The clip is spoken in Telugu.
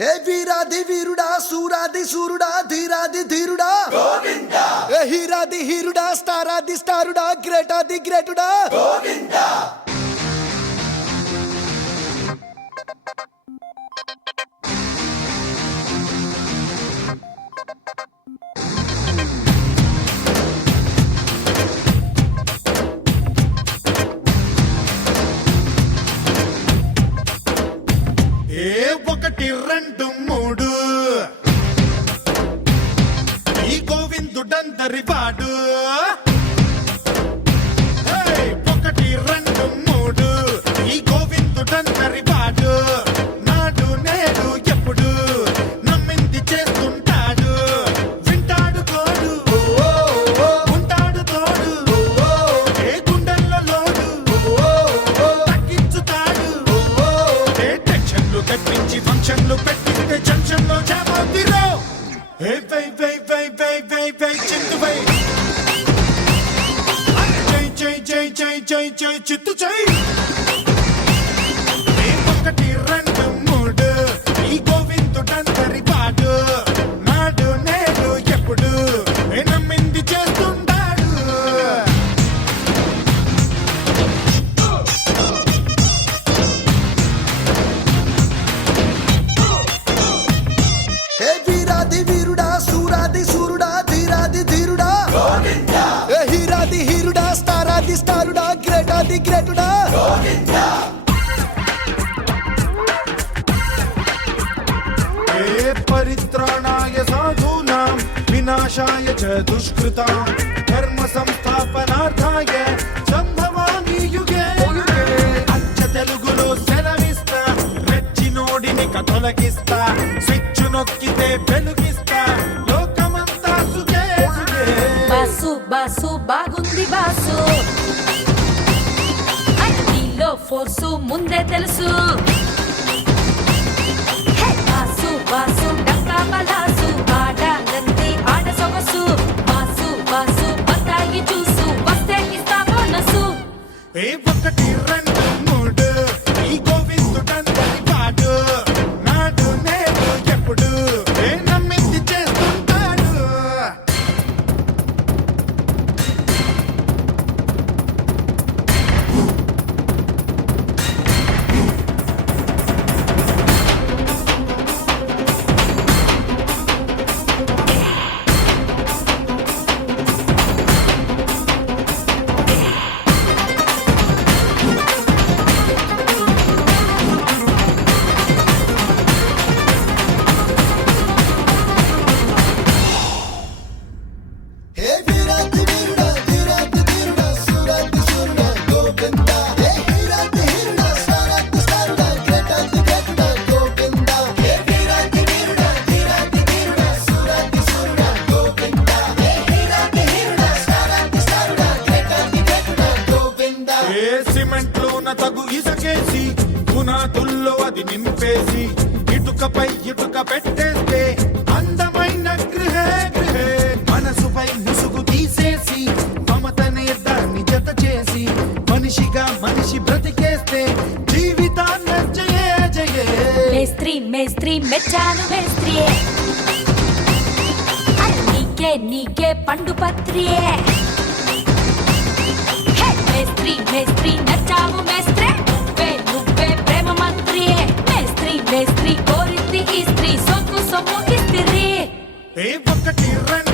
హే వీరాది వీరుడా సూరాది సూరుడా ధీరాది ధీరుడా గోవిందా. హే హీరాది హీరుడా స్టారాది స్టారుడా గ్రేటాది గ్రేటుడా గోవిందా. ఒకటి రెండు మూడు ఈ గోవిందుడందరి వాడు. ఒకటి రెండు మూడు ఈ గోవిందుడందరి వాడు. నాడు నేడు ఎప్పుడు నమ్మింది చేస్తుంటాడు. వింటాడు తోడు ఉంటాడు తోడు. ఏ గుండెల్లో లోడు తగ్గించుతాడు. ఏ టెన్షన్లు తెప్పించి ఫంక్షన్లు పెట్టిస్తే జంక్షన్లో జామవుతిరో. ఏ వై వై వై వై వై వై చిత్తువై జై జై జై జై జై జై చిత్తు జై. ఒకటి రెండు మూడు ఈ గోవిందుడందరి వాడు. నాడు నేడు ఎప్పుడు నమ్మింది చేస్తుంటాడు. హే వీరాది వీరుడా సూరాది సూరుడా ధీరాది ధీరుడా గోవిందా. హే హీరాది హీరుడా స్టారాది స్టారుడా గ్రేటాది గ్రేటుడా గోవిందా. పరిత్రాణాయ సాధూనాం వినాశాయ చ దుష్కృతాం ధర్మ సంస్థాపనార్థాయ సంభవామి యుగే యుగే. అచ్చ తెలుగులో సెలవిస్తా రెచ్చినోడిని కథలకిస్తా. స్విచ్ నొక్కితే వెలుగిస్తా లోకమంతా సుఖే సుఖే. బాసు బాసు బాగుంది బాసు, నీలో ఫోర్సు ముందే తెలుసు. హే బాసు బాసు డక్కా బలాసు, ఆడాలంతే ఆడ సొగసు. బాసు బాసు బత్తాయి చూసు, వస్తే ఇస్తా బోనసు. ఒకటి రెండు మూడు ఈ గోవిందుడందరి వాడు. నాడు నేడు ఎప్పుడు నమ్మింది చేస్తుంటాడు. హే వీరాది వీరుడా ధీరాది ధీరుడా సూరాది సూరుడా గోవిందా. హే హీరాది హీరుడా స్టారాది స్టారుడా గ్రేటాది గ్రేటుడా గోవిందా. హే వీరాది వీరుడా ధీరాది ధీరుడా సూరాది సూరుడా గోవిందా. హే హీరాది హీరుడా స్టారాది స్టారుడా గ్రేటాది గ్రేటుడా గోవిందా. సిమెంట్ లోన తగు ఇసకేసి పునాదుల్లో అది నింపేసి ఇటుకపై ఇటుక పెట్టేస్తే అందమైన గృహే గృహే. మనసుపై ముసుగు తీసేసి మమతనే దాన్ని జత చేసి మనిషిగా మనిషి బ్రతికేస్తే జీవితాన్ని జయే జయే. మేస్త్రి మేస్త్రి మెచ్చాను మేస్త్రియే, నీకే నీకే పండు పత్రియే. హే మేస్త్రి మేస్త్రి నచ్చావు మేస్త్రే, నువ్వే నువ్వే ప్రేమ మంత్రియే. మేస్త్రి మేస్త్రి కోరింది ఈ స్త్రీ, సొక్కు సొమ్ము ఇస్త్రీ. ఒకటి రెండు